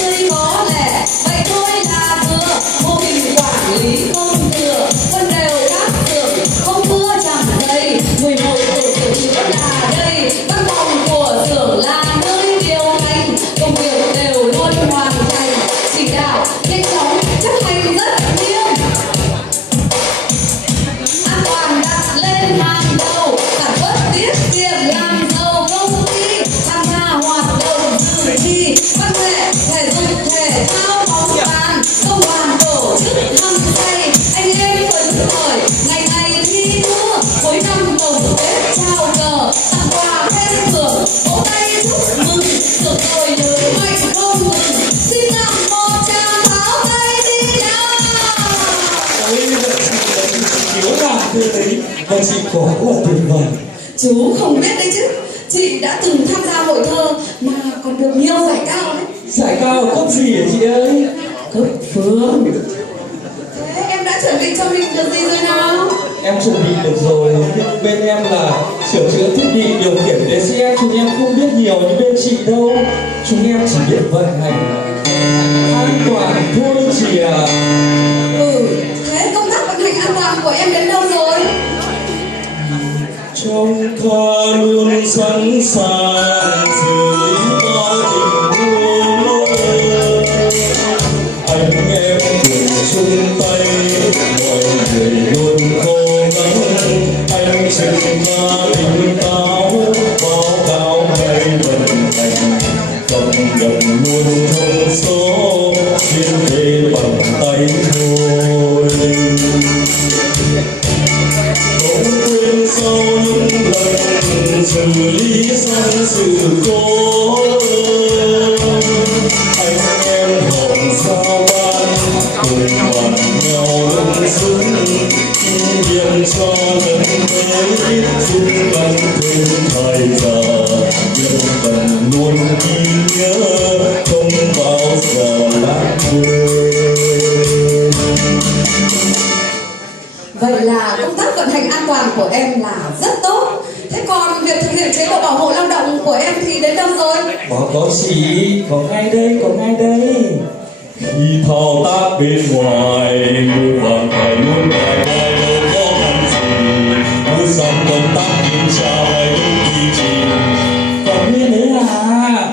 tươi có lẻ, vậy thôi là vừa. Mô hình quản lý không thừa, phân đều các xưởng không thua chẳng đầy. 11 tổ sửa chữa là đây, văn phòng của xưởng là nơi điều hành, công việc đều luôn hoàn thành, chỉ đạo nhanh chóng chấp hành rất nghiêm. An toàn đặt lên hàng đầu, sản xuất tiết kiệm làm giàu công ty, tham gia hoạt động dự thi văn nghệ thể dục thể thao bóng bàn, công đoàn tổ chức hăng say, anh em phấn khởi ngày ngày thi đua, cuối năm tổng kết trao cờ tặng quà khen thưởng, vỗ tay chúc mừng được rồi lớn mạnh không ngừng. Xin tặng một tràng pháo tay đi nào. Chiếu làm thư đấy và chị có là tuyệt vời. Chú không biết đấy chứ, chị đã từng tham gia hội thơ mà còn được nhiều giải cao đấy. Giải cao ở cấp gì hả chị ơi? Cấp phường. Thế em đã chuẩn bị cho mình được gì rồi nào? Em chuẩn bị được rồi, bên em là sửa chữa thiết bị điều khiển để xe, chúng em không biết nhiều như bên chị đâu. Chúng em chỉ biết vận hành an toàn thôi chị à. Thế công tác vận hành an toàn của em đến đâu rồi? Trong thơ luôn sẵn sàng xử lý mọi tình huống, anh em cùng chung tay, mọi người luôn cố gắng, anh chừng ta tỉnh táo, báo cáo hay vận hành, cộng đồng luôn thông số, chuyên về bằng tay thôi. Không quên sau những lần xử lý xong sự cố, anh em học sao ban cùng bàn nhau lưng xứng, kinh nghiệm cho lần mới giúp gắn thêm thời giờ, nhưng cần luôn ghi nhớ không bao giờ lãng quên. Vậy là công tác vận hành an toàn của em là rất tốt. Thế còn việc thực hiện chế độ bảo hộ lao động của em thì đến đâu rồi? Có chị, có ngay đây. Khi thao tác bên ngoài, mưa vàng phải luôn bài bài đâu có khăn gì. Mưa xong công tác kiểm tra phải đúng quy trình. Còn biết đấy à?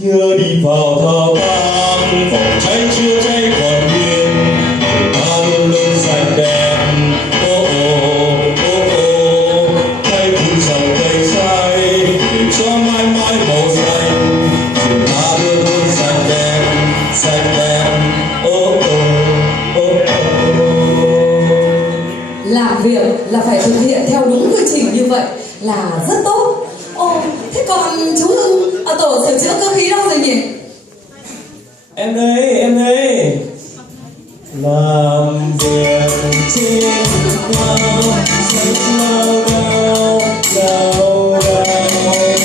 Nhớ đi vào thao tác, phòng cháy chữa cháy còn viên, để ta luôn luôn sạch đẹp. Thay phun trồng cây xanh, để cho mãi mãi màu xanh. Chúng ta luôn luôn sạch đẹp. Làm việc là phải thực hiện theo đúng quy trình như vậy là rất tốt. Ồ, thế còn chú Hưng ở tổ sửa chữa cơ khí đâu rồi nhỉ? Em đây. Làm việc trên nhau, rất lao đao,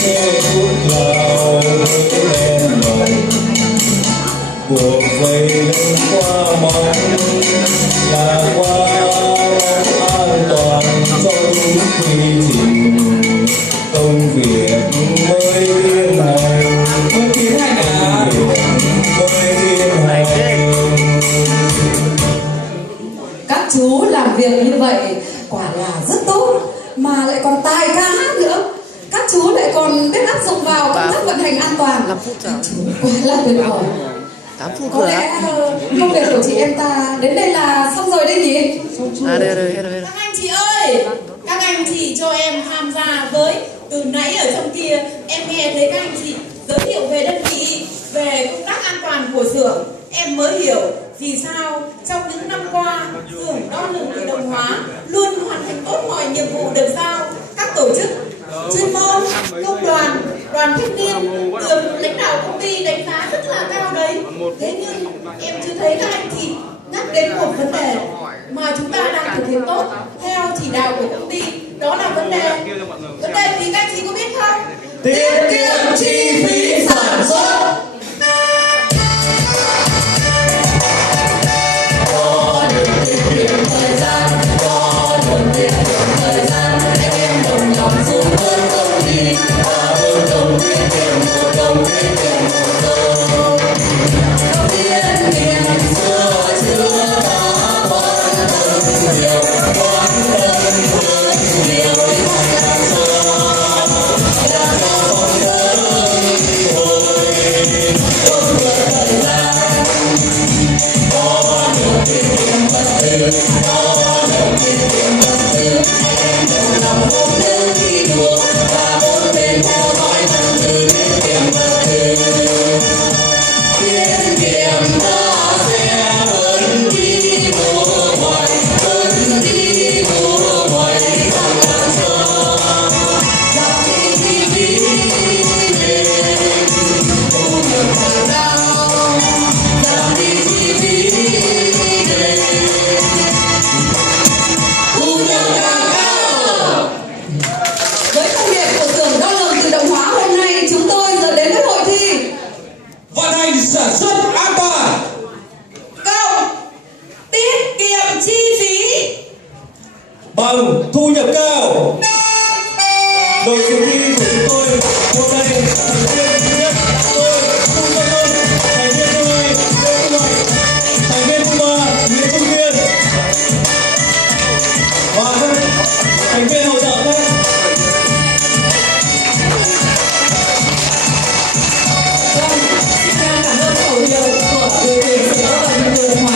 thế phút lao với em mộng. Buộc dây lên qua mong là qua an toàn cho đúng quy trình. Công việc mới tiến hành, Các chú làm việc như vậy quả là rất tốt, mà lại còn tài ca hát nữa. Các chú lại còn biết áp dụng vào công tác vận hành an toàn. 5 phút rồi. Quả là tuyệt vời. 8 phút Có rồi. lẽ công việc của chị em ta đến đây là xong rồi đấy nhỉ? Đây. Các anh chị ơi, các anh chị cho em tham gia với. Từ nãy ở trong kia em nghe thấy các anh chị giới thiệu về đơn vị, về công tác an toàn của xưởng. Em mới hiểu vì sao trong những năm qua xưởng đo lường tự động hóa luôn hoàn thành tốt mọi nhiệm vụ được giao. Các tổ chức chuyên môn, công đoàn, đoàn thanh niên được lãnh đạo công ty đánh giá rất là cao đấy. Thế nhưng em chưa thấy các anh chị nhắc đến một vấn đề mà chúng ta đang thực hiện tốt theo chỉ đạo của công ty, đó là vấn đề gì các anh chị có biết không? tiết kiệm chi phí sản xuất. Có được tiết kiệm thời gian, có được tiết kiệm thời gian, anh em đồng lòng giúp đỡ công ty, ta vươn công tiết kiệm một công, tiết kiệm một công. sản xuất an toàn. Cộng tiết kiệm chi phí Bằng thu nhập cao. Đội dự thi của chúng tôi hôm nay